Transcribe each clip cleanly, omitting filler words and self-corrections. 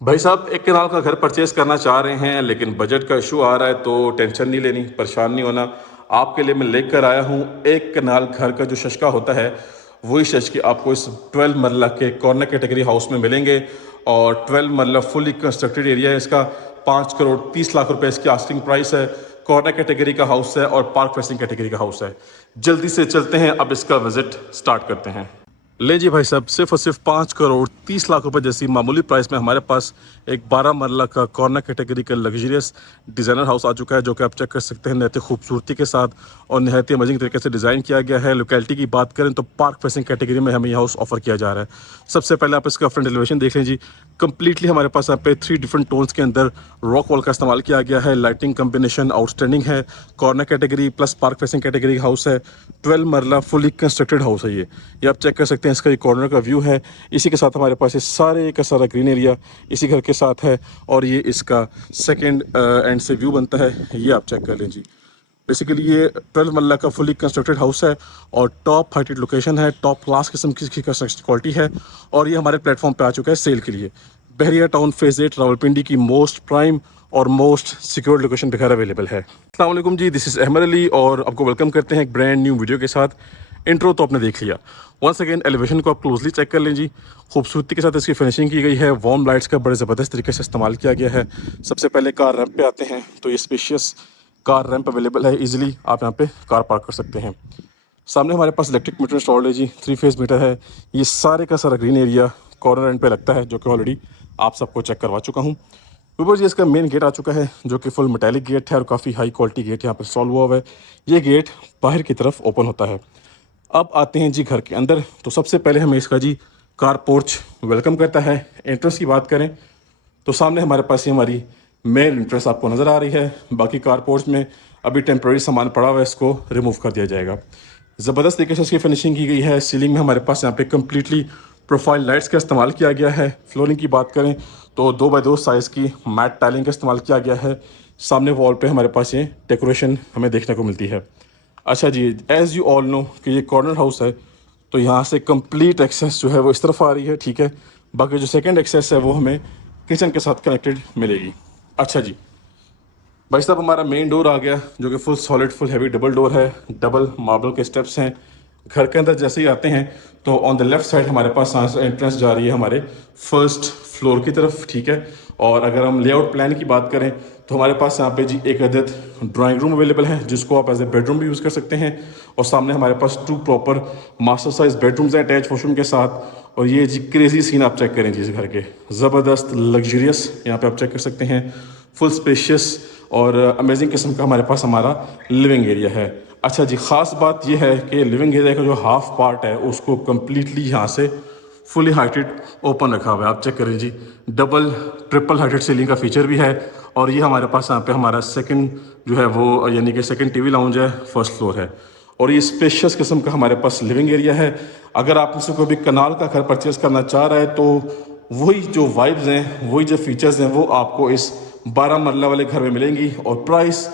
भाई साहब, एक कनाल का घर परचेज करना चाह रहे हैं लेकिन बजट का इशू आ रहा है, तो टेंशन नहीं लेनी, परेशान नहीं होना। आपके लिए मैं लेकर आया हूँ एक कनाल घर का जो शशका होता है, वही शशके आपको इस 12 मरला के कॉर्नर कैटेगरी हाउस में मिलेंगे। और 12 मरला फुली कंस्ट्रक्टेड एरिया है इसका। 5 करोड़ 30 लाख रुपए इसकी आस्किंग प्राइस है। कॉर्नर कैटेगरी का हाउस है और पार्क फेसिंग कैटेगरी का हाउस है। जल्दी से चलते हैं, अब इसका विजिट स्टार्ट करते हैं। ले जी भाई साहब, सिर्फ और सिर्फ 5 करोड़ 30 लाख रुपए जैसी मामूली प्राइस में हमारे पास एक 12 मरला का कॉर्नर कैटेगरी का लग्जरियस डिज़ाइनर हाउस आ चुका है, जो कि आप चेक कर सकते हैं। नहायत खूबसूरती के साथ और नहायत अमेजिंग तरीके से डिज़ाइन किया गया है। लोकेलिटी की बात करें तो पार्क फेसिंग कैटेगरी में हमें यह हाउस ऑफर किया जा रहा है। सबसे पहले आप इसका फ्रंट एलिवेशन देख लें जी। कंप्लीटली हमारे पास यहाँ पे 3 डिफरेंट टोन्स के अंदर रॉक वॉल का इस्तेमाल किया गया है। लाइटिंग कम्बिनेशन आउटस्टैंडिंग है। Corner category plus park facing category house है। 12 मरला फुली कंस्ट्रक्टेड हाउस है ये आप चेक कर सकते हैं। इसका ये कॉर्नर का व्यू है। इसी के साथ हमारे पास ये सारे का सारा ग्रीन एरिया इसी घर के साथ है। और ये इसका सेकंड एंड से व्यू बनता है, ये आप चेक कर लें जी। बेसिकली ये 12 मरला का फुली कंस्ट्रक्टेड हाउस है और टॉप हाइटेड लोकेशन है, टॉप क्लास किस्म की कंस्ट्रक्शन क्वालिटी है। और ये हमारे प्लेटफॉर्म पे आ चुका है सेल के लिए। बहरिया टाउन फेज 8 रावलपिंडी की मोस्ट प्राइम और मोस्ट सिक्योर लोकेशन पे घर अवेलेबल है। अस्सलाम वालेकुम जी, दिस इज़ अहमद अली और आपको वेलकम करते हैं एक ब्रांड न्यू वीडियो के साथ। इंट्रो तो आपने देख लिया। वंस अगेन एलिवेशन को आप क्लोजली चेक कर लें जी। खूबसूरती के साथ इसकी फिनिशिंग की गई है। वार्म लाइट्स का बड़े ज़बरदस्त तरीके से इस्तेमाल किया गया है। सबसे पहले कार रैंप पे आते हैं तो ये स्पेशियस कार रैंप अवेलेबल है। इजीली आप यहाँ पे कार पार्क कर सकते हैं। सामने हमारे पास इलेक्ट्रिक मीटर इंस्टॉल्ड है जी। 3 फेज मीटर है। ये सारे का सारा ग्रीन एरिया कॉर्नर एंड पे लगता है, जो कि ऑलरेडी आप सबको चेक करवा चुका हूँ। ऊपर जी इसका मेन गेट आ चुका है, जो कि फुल मेटालिक गेट है और काफ़ी हाई क्वालिटी गेट यहाँ पर इंस्टॉल हुआ है। ये गेट बाहर की तरफ ओपन होता है। अब आते हैं जी घर के अंदर। तो सबसे पहले हमें इसका जी कार पोर्च वेलकम करता है। एंट्रेंस की बात करें तो सामने हमारे पास ये हमारी मेन एंट्रेंस आपको नज़र आ रही है। बाकी कार पोर्च में अभी टेम्प्रेरी सामान पड़ा हुआ है, इसको रिमूव कर दिया जाएगा। ज़बरदस्त तरीके से इसकी फिनिशिंग की गई है। सीलिंग में हमारे पास यहाँ पे कम्प्लीटली प्रोफाइल लाइट्स का इस्तेमाल किया गया है। फ्लोरिंग की बात करें तो 2x2 साइज़ की मैट टाइलिंग का इस्तेमाल किया गया है। सामने वॉल पे हमारे पास ये डेकोरेशन हमें देखने को मिलती है। अच्छा जी, एज़ यू ऑल नो कि ये कॉर्नर हाउस है, तो यहाँ से कंप्लीट एक्सेस जो है वो इस तरफ आ रही है, ठीक है। बाकी जो सेकंड एक्सेस है वो हमें किचन के साथ कनेक्टेड मिलेगी। अच्छा जी, भाई साहब हमारा मेन डोर आ गया, जो कि full solid full heavy double door है। डबल मार्बल के स्टेप्स हैं। घर के अंदर जैसे ही आते हैं तो ऑन द लेफ्ट साइड हमारे पास एंट्रेंस जा रही है हमारे फर्स्ट फ्लोर की तरफ, ठीक है। और अगर हम लेआउट प्लान की बात करें तो हमारे पास यहाँ पे जी एक अदद ड्राइंग रूम अवेलेबल है, जिसको आप एज ए बेडरूम भी यूज़ कर सकते हैं। और सामने हमारे पास 2 प्रॉपर मास्टर साइज बेडरूम्स हैं अटैच वॉशरूम के साथ। और ये जी क्रेजी सीन आप चेक करें जी इस घर के, ज़बरदस्त लग्जरियस यहाँ पे आप चेक कर सकते हैं। फुल स्पेशियस और अमेजिंग किस्म का हमारे पास हमारा लिविंग एरिया है। अच्छा जी, ख़ास बात यह है कि लिविंग एरिया का जो हाफ पार्ट है उसको कम्प्लीटली यहाँ से फुली हाइटेड ओपन रखा हुआ है। आप चेक करें जी, डबल ट्रिपल हाइटेड सीलिंग का फीचर भी है। और ये हमारे पास यहाँ पे हमारा सेकंड जो है वो यानी कि सेकंड टीवी लाउंज है, फर्स्ट फ्लोर है। और ये स्पेशियस किस्म का हमारे पास लिविंग एरिया है। अगर आप मुझसे कोई भी कनाल का घर परचेज़ करना चाह रहा है तो वही जो वाइब्स हैं, वही जो फीचर्स हैं, वो आपको इस 12 मरला वाले घर में मिलेंगी। और प्राइस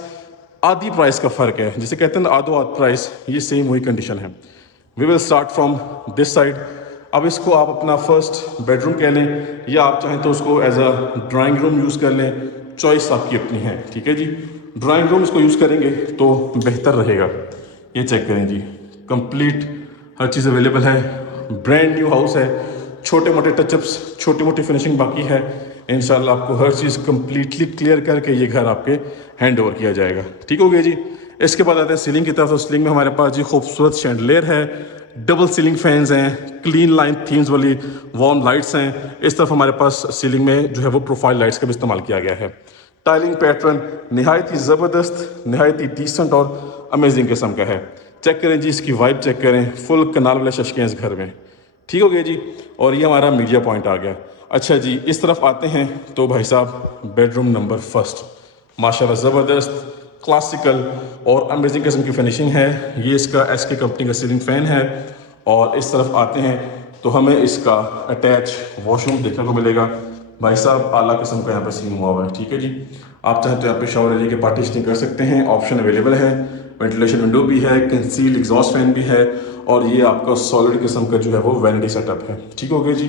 आधी प्राइस का फ़र्क है, जिसे कहते हैं ना आधो आध प्राइस, ये सेम वही कंडीशन है। We will start from this side. अब इसको आप अपना फर्स्ट बेडरूम कह लें या आप चाहें तो उसको as a drawing room use कर लें, चॉइस आपकी अपनी है, ठीक है जी। ड्राइंग रूम इसको यूज़ करेंगे तो बेहतर रहेगा। ये चेक करें जी, कंप्लीट हर चीज़ अवेलेबल है। ब्रांड न्यू हाउस है। छोटे मोटे टचअप्स, छोटी मोटी फिनिशिंग बाकी है। इंशाल्लाह आपको हर चीज़ कंप्लीटली क्लियर करके ये घर आपके हैंड ओवर किया जाएगा, ठीक हो गया जी। इसके बाद आते हैं सीलिंग की तरफ। तो सीलिंग में हमारे पास जी खूबसूरत शैंडलियर है, डबल सीलिंग फैंस हैं, क्लीन लाइन थीम्स वाली वार्म लाइट्स हैं। इस तरफ हमारे पास सीलिंग में जो है वो प्रोफाइल लाइट्स का भी इस्तेमाल किया गया है। टाइलिंग पैटर्न नहायत ही ज़बरदस्त, नहायत ही डिसेंट और अमेजिंग किस्म का है। चेक करें जी, इसकी वाइब चेक करें। फुल कनाल वाले शशके हैं इस घर में, ठीक हो गया जी। और ये हमारा मीडिया पॉइंट आ गया। अच्छा जी, इस तरफ आते हैं तो भाई साहब बेडरूम नंबर फर्स्ट, माशाल्लाह ज़बरदस्त क्लासिकल और अमेजिंग किस्म की फिनिशिंग है। ये इसका एसके कंपनी का सीलिंग फ़ैन है। और इस तरफ आते हैं तो हमें इसका अटैच वॉशरूम देखने को मिलेगा। भाई साहब आला किस्म का यहाँ पे सीन हुआ हुआ है, ठीक है जी। आप चाहें तो यहाँ पे शावर एरिया के पार्टीशनिंग कर सकते हैं, ऑप्शन अवेलेबल है। वेंटिलेशन विंडो भी है, कंसील एग्जॉस्ट फैन भी है। और ये आपका सॉलिड किस्म का जो है वो वैनिटी सेटअप है, ठीक हो गया जी।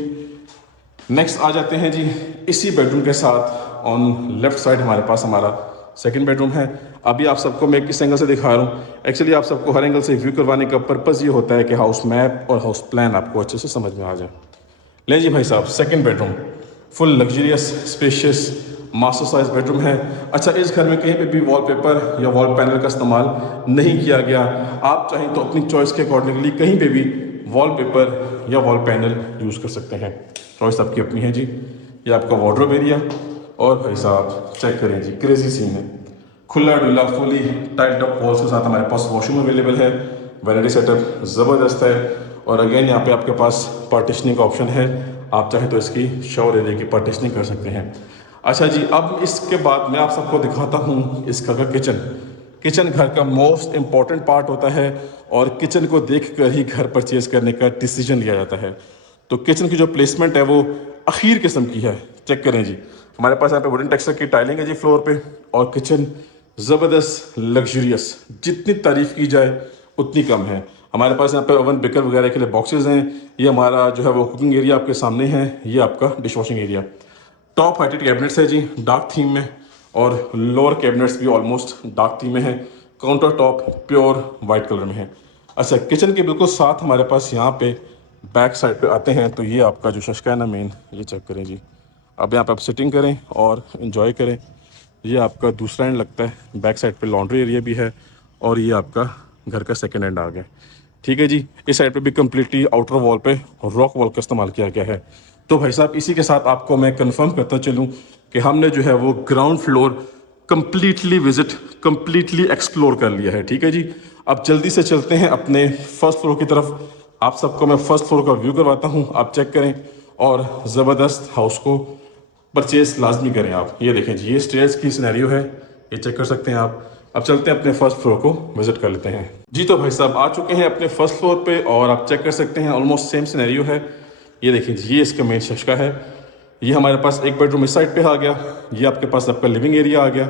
नेक्स्ट आ जाते हैं जी, इसी बेडरूम के साथ ऑन लेफ्ट साइड हमारे पास हमारा सेकंड बेडरूम है। अभी आप सबको मैं किस एंगल से दिखा रहा हूँ, एक्चुअली आप सबको हर एंगल से व्यू करवाने का पर्पज़ ये होता है कि हाउस मैप और हाउस प्लान आपको अच्छे से समझ में आ जाए। ले जी भाई साहब, second bedroom full luxurious spacious master size bedroom है। अच्छा, इस घर में कहीं पे भी वॉलपेपर या वॉल पैनल का इस्तेमाल नहीं किया गया। आप चाहें तो अपनी चॉइस के अकॉर्डिंगली कहीं पे भी वॉलपेपर या वॉल पैनल यूज़ कर सकते हैं, चॉइस आपकी अपनी है जी। ये आपका वार्डरोब एरिया, और भाई साहब चेक करें जी, क्रेजी सीन है, खुला डुला फुली टाइल्ड अप वॉल्स के साथ हमारे पास वॉशरूम अवेलेबल है। वैनिटी सेटअप ज़बरदस्त है, और अगेन यहाँ पे आपके पास पार्टीशनिंग का ऑप्शन है, आप चाहें तो इसकी शावर एरिया की पार्टीशनिंग कर सकते हैं। अच्छा जी, अब इसके बाद मैं आप सबको दिखाता हूँ इसका किचन। किचन घर का मोस्ट इम्पॉर्टेंट पार्ट होता है, और किचन को देख कर ही घर परचेज करने का डिसीजन लिया जाता है। तो किचन की जो प्लेसमेंट है वो अखीर किस्म की है। चेक करें जी, हमारे पास यहाँ पे वुडन टेक्सचर की टाइलिंग है जी फ्लोर पे, और किचन ज़बरदस्त लग्जरियस, जितनी तारीफ़ की जाए उतनी कम है। हमारे पास यहाँ पे ओवन बेकर वगैरह के लिए बॉक्सेस हैं। ये हमारा जो है वो कुकिंग एरिया आपके सामने है, ये आपका dish washing area. Top heighted cabinets है जी डार्क थीम में, और लोअर कैबिनेट्स भी ऑलमोस्ट डार्क थीम में है। Counter top pure white colour में है। अच्छा, किचन के बिल्कुल साथ हमारे पास यहाँ पे बैक साइड पे आते हैं, तो ये आपका जो शशका है ना मेन, ये चेक करें जी। अब यहाँ पे आप सिटिंग करें और इन्जॉय करें। ये आपका दूसरा एंड लगता है, बैक साइड पे लॉन्ड्री एरिया भी है, और ये आपका घर का सेकंड एंड आ गया। ठीक है जी, इस साइड पे भी कम्प्लीटली आउटर वॉल पे रॉक वॉल का इस्तेमाल किया गया है। तो भाई साहब, इसी के साथ आपको मैं कंफर्म करता चलूँ कि हमने जो है वो ग्राउंड फ्लोर कंप्लीटली एक्सप्लोर कर लिया है। ठीक है जी, अब जल्दी से चलते हैं अपने फर्स्ट फ्लोर की तरफ। आप सबको मैं फर्स्ट फ्लोर का व्यू करवाता हूँ, आप चेक करें, और ज़बरदस्त हाउस को परचेज लाजमी करें आप। ये देखें जी, ये स्टेयर्स की सिनेरियो है, ये चेक कर सकते हैं आप। अब चलते हैं अपने फर्स्ट फ्लोर को विजिट कर लेते हैं जी। तो भाई साहब आ चुके हैं अपने फर्स्ट फ्लोर पे, और आप चेक कर सकते हैं ऑलमोस्ट सेम सिनेरियो है। ये देखिए जी, ये इसका मेन शशका है। ये हमारे पास एक बेडरूम इस साइड पे आ गया, ये आपके पास आपका लिविंग एरिया आ गया।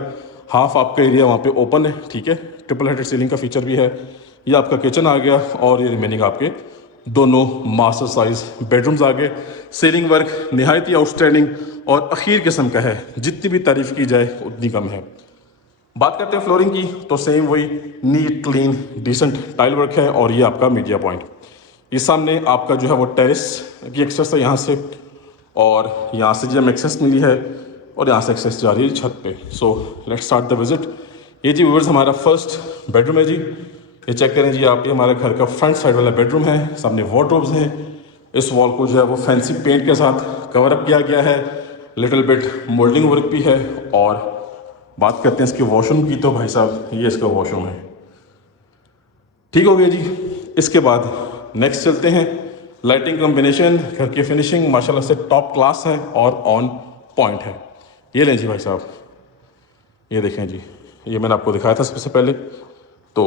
हाफ आपका एरिया वहाँ पे ओपन है, ठीक है, ट्रिपल हेडेड सीलिंग का फीचर भी है। ये आपका किचन आ गया, और ये रिमेनिंग आपके दोनों मास्टर साइज बेडरूम्स आ गए। सीलिंग वर्क निहायत ही आउटस्टैंडिंग और अखीर किस्म का है, जितनी भी तारीफ की जाए उतनी कम है। बात करते हैं फ्लोरिंग की, तो सेम वही neat clean decent tile work है, और ये आपका मीडिया पॉइंट। ये सामने आपका जो है वो टेरेस की एक्सेस है यहाँ से, और यहाँ से जी हमें एक्सेस मिली है, और यहाँ से एक्सेस जा रही है छत पे। So let's start the visit. ये जी व्यूअर्स हमारा फर्स्ट बेडरूम है जी। ये चेक करें जी आप, ये हमारे घर का फ्रंट साइड वाला बेडरूम है, सामने वार्डरोब्स हैं। इस वॉल को जो है वो फैंसी पेंट के साथ कवर अप किया गया है, लिटिल बिट मोल्डिंग वर्क भी है। और बात करते हैं इसके वॉशरूम की, तो भाई साहब ये इसका वॉशरूम है। ठीक हो गया जी। इसके बाद नेक्स्ट चलते हैं, लाइटिंग कॉम्बिनेशन, घर की फिनिशिंग माशाल्लाह से टॉप क्लास है और ऑन पॉइंट है। ये लें जी भाई साहब, ये देखें जी, ये मैंने आपको दिखाया था सबसे पहले। तो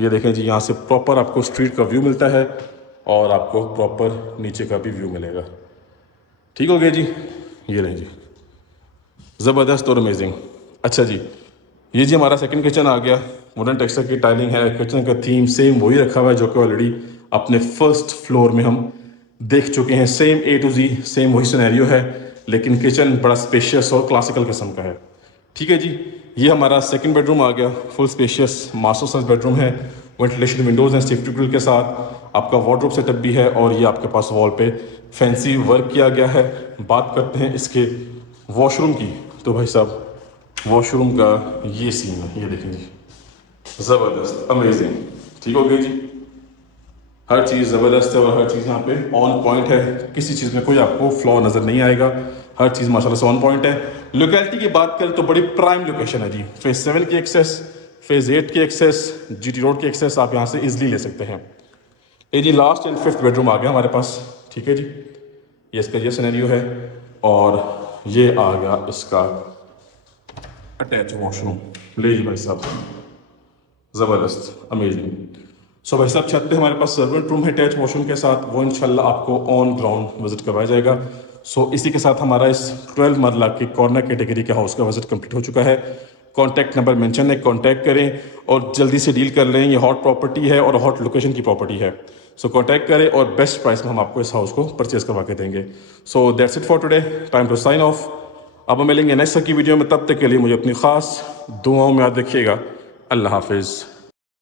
ये देखें जी, यहाँ से प्रॉपर आपको स्ट्रीट का व्यू मिलता है, और आपको प्रॉपर नीचे का भी व्यू मिलेगा। ठीक हो गया जी, ये लें जी, ज़बरदस्त और अमेजिंग। अच्छा जी, ये जी हमारा सेकंड किचन आ गया। वुडन टेक्सचर की टाइलिंग है, किचन का थीम सेम वही रखा हुआ है जो कि ऑलरेडी अपने फर्स्ट फ्लोर में हम देख चुके हैं। Same A to Z same वही सिनेरियो है, लेकिन किचन बड़ा स्पेशियस और क्लासिकल किस्म का है। ठीक है जी, ये हमारा सेकंड बेडरूम आ गया, full spacious master size bedroom है। वेंटिलेशन विंडोज़ हैं सेफ्टी ग्रिल के साथ, आपका वार्डरोब सेटअप भी है, और ये आपके पास वॉल पे फैंसी वर्क किया गया है। बात करते हैं इसके वॉशरूम की, तो भाई साहब वॉशरूम का ये सीन है, ये देखें जी, ज़बरदस्त अमेजिंग। ठीक हो गई जी, हर चीज़ ज़बरदस्त है, और हर चीज़ यहाँ पे ऑन पॉइंट है। किसी चीज़ में कोई आपको फ्लॉ नज़र नहीं आएगा, हर चीज़ माशाल्लाह से ऑन पॉइंट है। लोकेलिटी की बात करें तो बड़ी प्राइम लोकेशन है जी। फेज़ 7 की एक्सेस, फेज़ 8 की एक्सेस, GT रोड की एक्सेस आप यहाँ से ईजिली ले सकते हैं। ये जी लास्ट एंड फिफ्थ बेडरूम आ गया हमारे पास। ठीक है जी, ये इसका ये सिनेरियो है, और ये आ गया इसका अटैच वॉशरूम। ले जी भाई साहब, ज़बरदस्त अमेजिंग। सो भाई साहब, छत पे हमारे पास सर्वेंट रूम है अटैच वॉशरूम के साथ, वो इंशाल्लाह आपको ऑन ग्राउंड विजिट करवाया जाएगा। सो इसी के साथ हमारा इस 12 मरला के कॉर्नर कैटेगरी के हाउस का विजिट कंप्लीट हो चुका है। कॉन्टैक्ट नंबर मेंशन है, कॉन्टैक्ट करें और जल्दी से डील कर लें। ये हॉट प्रॉपर्टी है और हॉट लोकेशन की प्रॉपर्टी है। सो कॉन्टैक्ट करें और बेस्ट प्राइस में हम आपको इस हाउस को परचेज करवा के देंगे। So that's it for today, time to sign off. अब हम मिलेंगे नेक्स्ट की वीडियो में, तब तक के लिए मुझे अपनी ख़ास दुआओं में याद रखिएगा। अल्लाह हाफिज़।